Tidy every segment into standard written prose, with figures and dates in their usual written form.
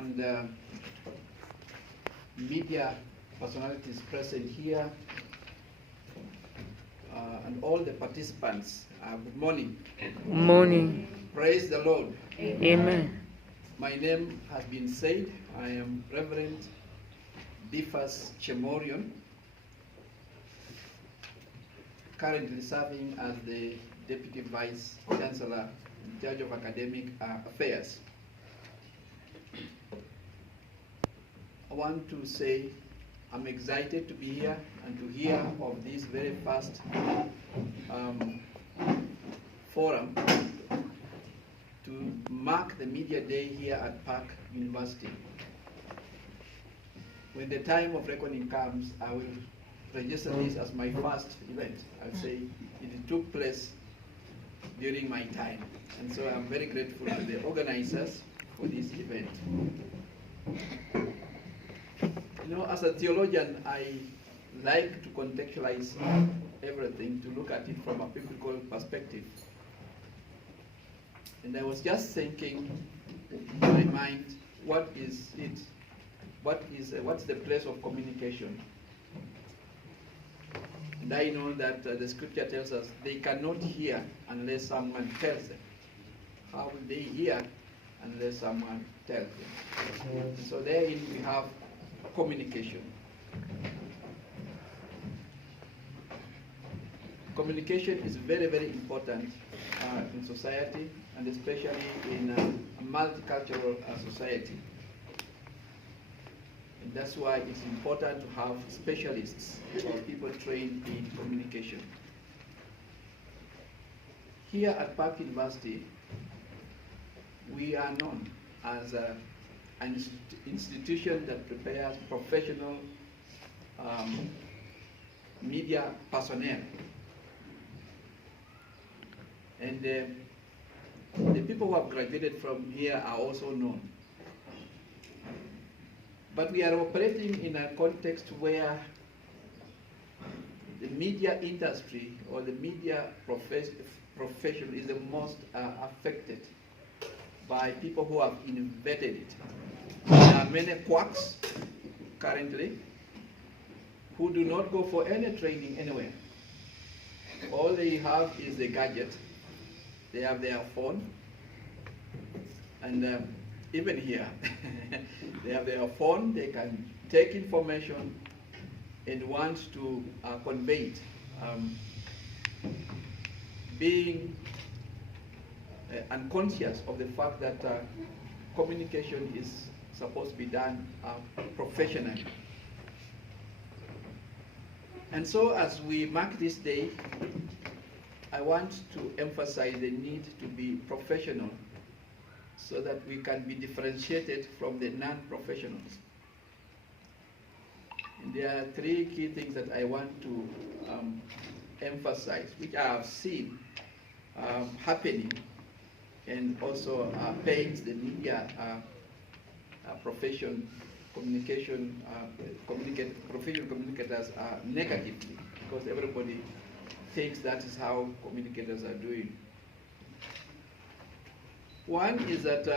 and media personalities present here, and all the participants. Good morning. Morning. Praise the Lord. Amen. My name has been said. I am Reverend Bifas Chemorion, currently serving as the Deputy Vice Chancellor in charge of Academic Affairs. I want to say I'm excited to be here and to hear of this very first forum to mark the Media Day here at Park University. When the time of reckoning comes, I will register this as my first event. I'll say it took place during my time. And so I'm very grateful to the organizers for this event. You know, as a theologian, I like to contextualize everything, to look at it from a biblical perspective. And I was just thinking in my mind, what is it? What's the place of communication? And I know that the scripture tells us they cannot hear unless someone tells them. How will they hear unless someone tells them? And so therein we have communication. Communication is very, very important in society, and especially in a multicultural society. And that's why it's important to have specialists or people trained in communication. Here at Park University, we are known as an institution that prepares professional media personnel. And the people who have graduated from here are also known. But we are operating in a context where the media industry or the media profession is the most affected by people who have invented it. There are many quacks currently who do not go for any training anywhere. All they have is a gadget. They have their phone, and even here, they have their phone. They can take information and want to convey it. Being unconscious of the fact that communication is supposed to be done professionally. And so as we mark this day, I want to emphasize the need to be professional so that we can be differentiated from the non-professionals. And there are three key things that I want to emphasize, which I have seen happening and also paints the media profession, professional communicators negatively, because everybody thinks that is how communicators are doing. One is that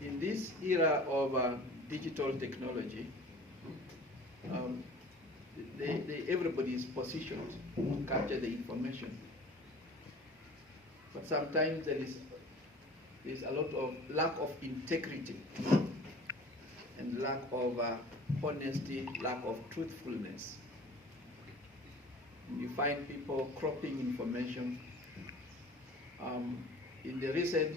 in this era of digital technology, everybody is positioned to capture the information. But sometimes there is a lot of lack of integrity and lack of honesty, lack of truthfulness. You find people cropping information. In the recent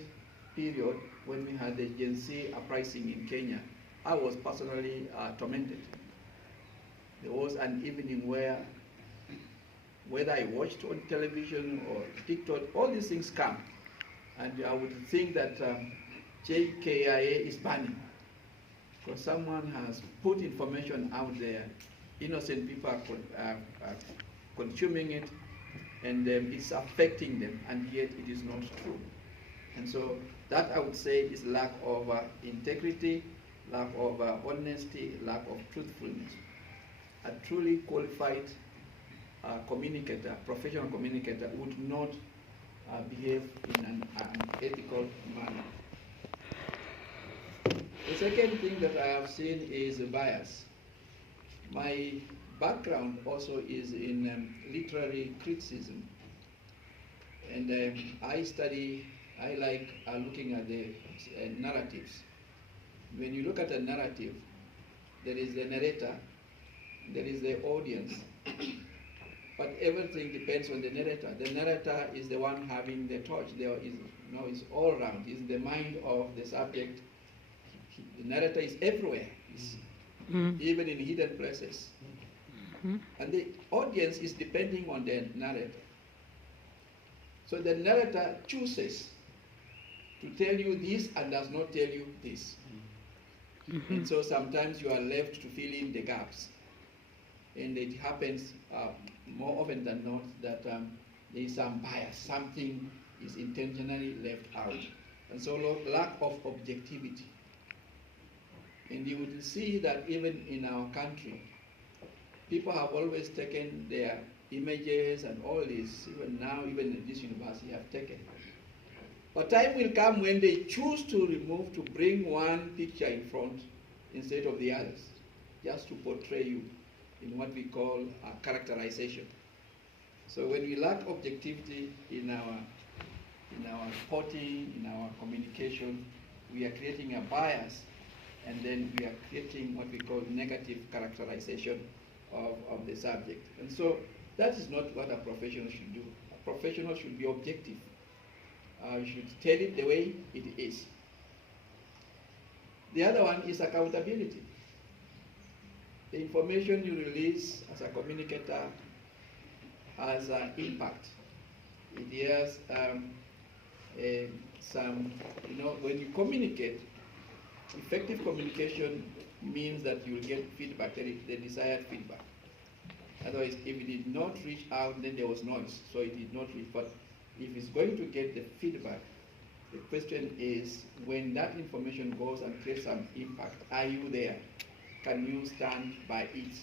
period, when we had the Gen Z uprising in Kenya, I was personally tormented. There was an evening where, whether I watched on television or TikTok, all these things come. And I would think that JKIA is banning, because someone has put information out there, innocent people are consuming it, and it's affecting them, and yet it is not true. And so that, I would say, is lack of integrity, lack of honesty, lack of truthfulness. A truly qualified communicator, professional communicator, would not behave in an ethical manner. The second thing that I have seen is bias. My background also is in literary criticism, and I like looking at the narratives. When you look at a narrative, there is the narrator, there is the audience, but everything depends on the narrator. The narrator is the one having the torch. There is, it's all around. It's the mind of the subject. The narrator is everywhere, even in hidden places. And the audience is depending on the narrator. So the narrator chooses to tell you this and does not tell you this. And so sometimes you are left to fill in the gaps. And it happens more often than not that there is some bias, something is intentionally left out. And so lack of objectivity. And you will see that even in our country, people have always taken their images and all this, even now, even in this university have taken. But time will come when they choose to bring one picture in front instead of the others, just to portray you in what we call characterization. So when we lack objectivity in our reporting, in our communication, we are creating a bias, and then we are creating what we call negative characterization of the subject. And so that is not what a professional should do. A professional should be objective. You should tell it the way it is. The other one is accountability. The information you release as a communicator has an impact. It has when you communicate, effective communication means that you will get feedback, the desired feedback. Otherwise, if it did not reach out, then there was noise, so it did not reach. But if it's going to get the feedback, the question is, when that information goes and creates some impact, are you there? Can you stand by it?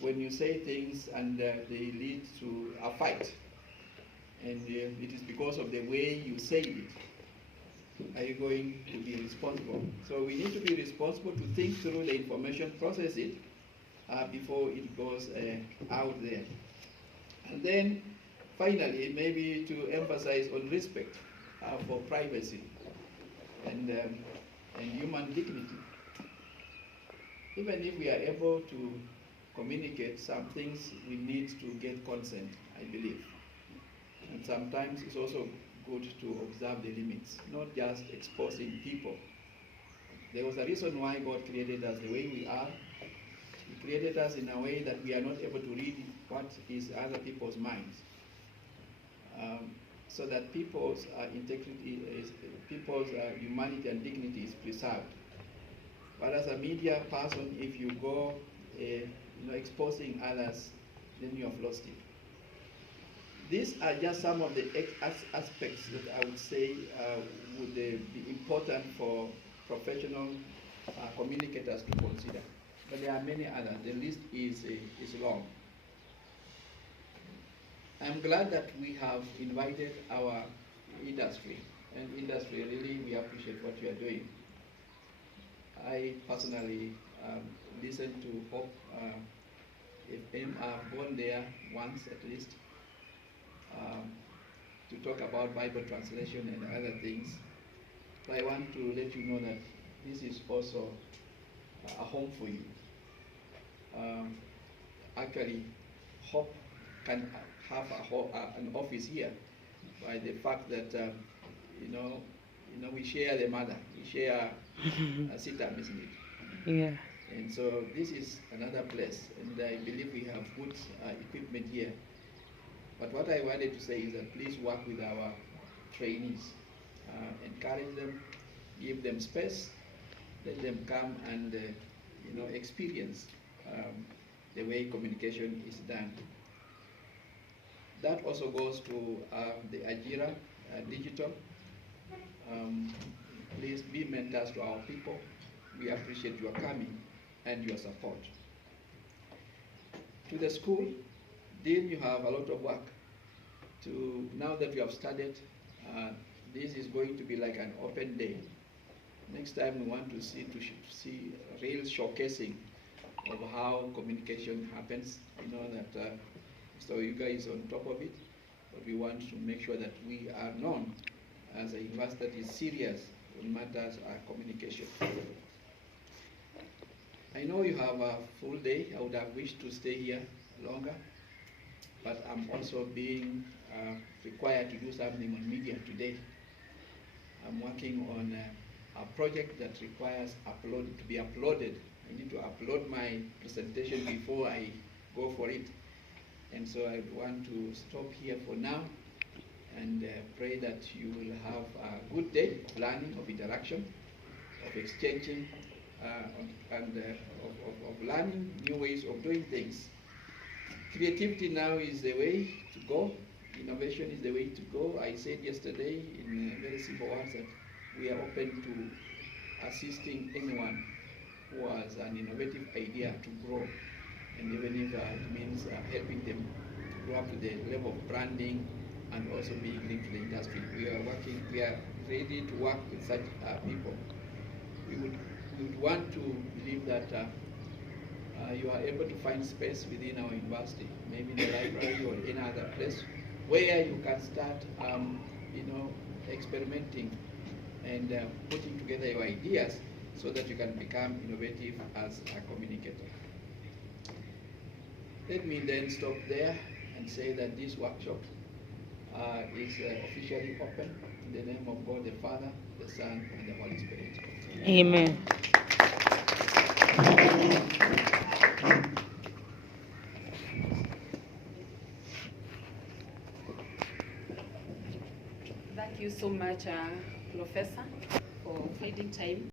When you say things and they lead to a fight, and it is because of the way you say it, are you going to be responsible? So we need to be responsible to think through the information, process it before it goes out there. And then finally, maybe to emphasize on respect for privacy and human dignity. Even if we are able to communicate some things, we need to get consent, I believe. And sometimes it's also good to observe the limits, not just exposing people. There was a reason why God created us the way we are. He created us in a way that we are not able to read what is other people's minds. So that people's integrity, people's humanity and dignity is preserved. But as a media person, if you go exposing others, then you have lost it. These are just some of the aspects that I would say would be important for professional communicators to consider. But there are many others. The list is long. I'm glad that we have invited our industry, and industry, really, we appreciate what you are doing. I personally listened to Hope FM. I've gone there once at least to talk about Bible translation and other things. But I want to let you know that this is also a home for you. Actually, Hope can have an office here by the fact that we share the mother, we share a sitam, isn't it? Yeah. And so this is another place, and I believe we have good equipment here. But what I wanted to say is that please work with our trainees, encourage them, give them space, let them come and experience the way communication is done. That also goes to the Ajira Digital. Please be mentors to our people. We appreciate your coming and your support. To the school, Dean, you have a lot of work. Now that you have started, this is going to be like an open day. Next time we want to see real showcasing of how communication happens. You know that so you guys on top of it, but we want to make sure that we are known as a university that is serious when matters are communication. I know you have a full day. I would have wished to stay here longer, but I'm also being required to do something on media today. I'm working on a project that requires to be uploaded. I need to upload my presentation before I go for it. And so I want to stop here for now and pray that you will have a good day of learning, of interaction, of exchanging, of learning new ways of doing things. Creativity now is the way to go. Innovation is the way to go. I said yesterday in very simple words that we are open to assisting anyone who has an innovative idea to grow, and even if it means helping them to grow up to the level of branding and also being linked to the industry. We are ready to work with such people. We would want to believe that you are able to find space within our university, maybe the library or any other place, where you can start, experimenting and putting together your ideas so that you can become innovative as a communicator. Let me then stop there and say that this workshop is officially open in the name of God the Father, the Son, and the Holy Spirit. Amen. Thank you so much, Professor, for finding time.